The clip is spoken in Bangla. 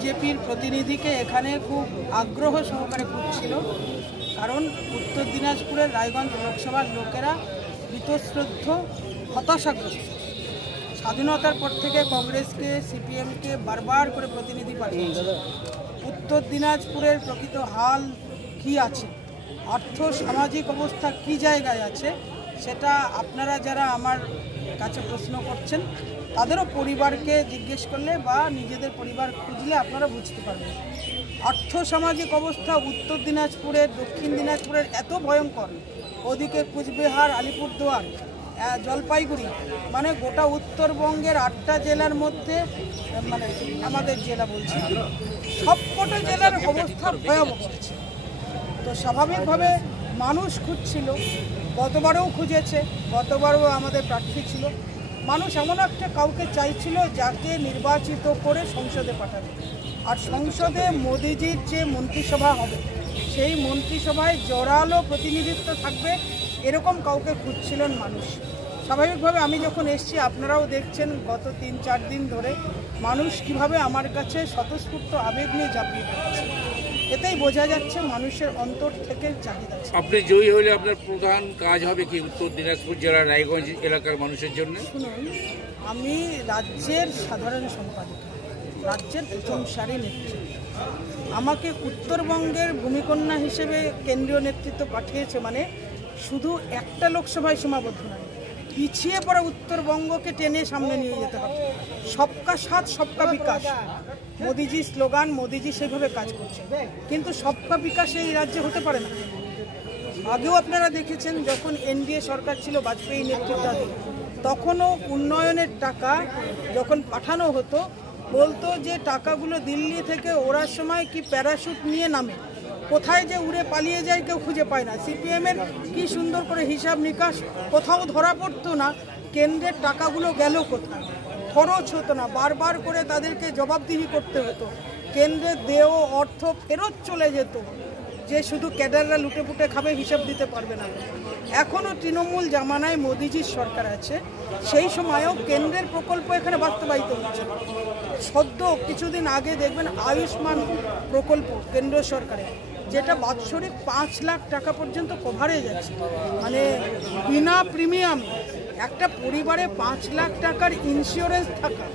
বিজেপির প্রতিনিধিকে এখানে খুব আগ্রহ সহকারে খুঁজছিল, কারণ উত্তর দিনাজপুরের রায়গঞ্জ লোকসভার লোকেরা বীতশ্রদ্ধ, হতাশাগ্রস্ত। স্বাধীনতার পর থেকে কংগ্রেসকে, সিপিএমকে বারবার করে প্রতিনিধি পাঠিয়েছে। উত্তর দিনাজপুরের প্রকৃত হাল কি আছে, অর্থ সামাজিক অবস্থা কি জায়গায় আছে, সেটা আপনারা যারা আমার কাছে প্রশ্ন করছেন তাদেরও পরিবারকে জিজ্ঞেস করলে বা নিজেদের পরিবার খুঁজলে আপনারা বুঝতে পারবেন। অর্থ সামাজিক অবস্থা উত্তর দিনাজপুরের, দক্ষিণ দিনাজপুরের এত ভয়ঙ্কর, ওদিকে কুচবিহার, আলিপুরদুয়ার, জলপাইগুড়ি, মানে গোটা উত্তরবঙ্গের 8টা জেলার মধ্যে, মানে আমাদের জেলা বলছি, সবকটা জেলার অবস্থা ভয়াবহ আছে। তো স্বাভাবিকভাবে মানুষ খুঁজছিল, গতবারেও খুঁজেছে, গতবারও আমাদের প্রার্থী ছিল। মানুষ এমন একটা কাউকে চাইছিল যাকে নির্বাচিত করে সংসদে পাঠাবে, আর সংসদে মোদিজির যে মন্ত্রিসভা হবে সেই মন্ত্রিসভায় জোরালো প্রতিনিধিত্ব থাকবে, এরকম কাউকে খুঁজছিলেন মানুষ। স্বাভাবিকভাবে আমি যখন এসেছি, আপনারাও দেখছেন গত 3-4 দিন ধরে মানুষ কিভাবে আমার কাছে স্বতঃস্ফূর্ত আবেগ নিয়ে ঝাঁপিয়ে পড়ছে। এতেই বোঝা যাচ্ছে মানুষের অন্তর থেকে চাহিদা। আপনি জয়ী হলে আপনার প্রধান কাজ হবে কি উত্তর দিনাজপুর জেলার রায়গঞ্জ এলাকার মানুষের জন্য? শুনুন, আমি রাজ্যের সাধারণ সম্পাদক, রাজ্যের প্রথম সারি নেতৃত্ব। আমাকে উত্তরবঙ্গের ভূমিকন্যা হিসেবে কেন্দ্রীয় নেতৃত্ব পাঠিয়েছে, মানে শুধু একটা লোকসভায় সীমাবদ্ধ নয়, পিছিয়ে পড়া উত্তরবঙ্গকে টেনে সামনে নিয়ে যেতে হবে। সবকা সাথ সবকা বিকাশ, মোদিজি স্লোগান, মোদিজি সেভাবে কাজ করছে, কিন্তু সবকা বিকাশ এই রাজ্যে হতে পারে না। আগেও আপনারা দেখেছেন যখন এনডিএ সরকার ছিল বাজপেয়ী নেতৃত্বাধীন, তখনও উন্নয়নের টাকা যখন পাঠানো হতো বলতো যে টাকাগুলো দিল্লি থেকে ওড়ার সময় কি প্যারাশুট নিয়ে নামে, কোথায় যে উড়ে পালিয়ে যায় কেউ খুঁজে পায় না। সিপিএমের কি সুন্দর করে হিসাব নিকাশ, কোথাও ধরা পড়তো না কেন্দ্রের টাকাগুলো গেল কোথায়, খরচ হতো না, বারবার করে তাদেরকে জবাবদিহি করতে হতো, কেন্দ্রের দেয় অর্থ ফেরত চলে যেত, যে শুধু ক্যাডাররা লুটেপুটে খাবে, হিসাব দিতে পারবে না। এখনও তৃণমূল জামানায় মোদিজির সরকার আছে, সেই সময়ও কেন্দ্রের প্রকল্প এখানে বাস্তবায়িত হচ্ছে। সদ্য কিছুদিন আগে দেখবেন আয়ুষ্মান প্রকল্প কেন্দ্র সরকারের, যেটা বাৎসরিক 5 লাখ টাকা পর্যন্ত কভারেজ আছে, মানে বিনা প্রিমিয়াম একটা পরিবারে 5 লাখ টাকার ইন্স্যুরেন্স থাকা।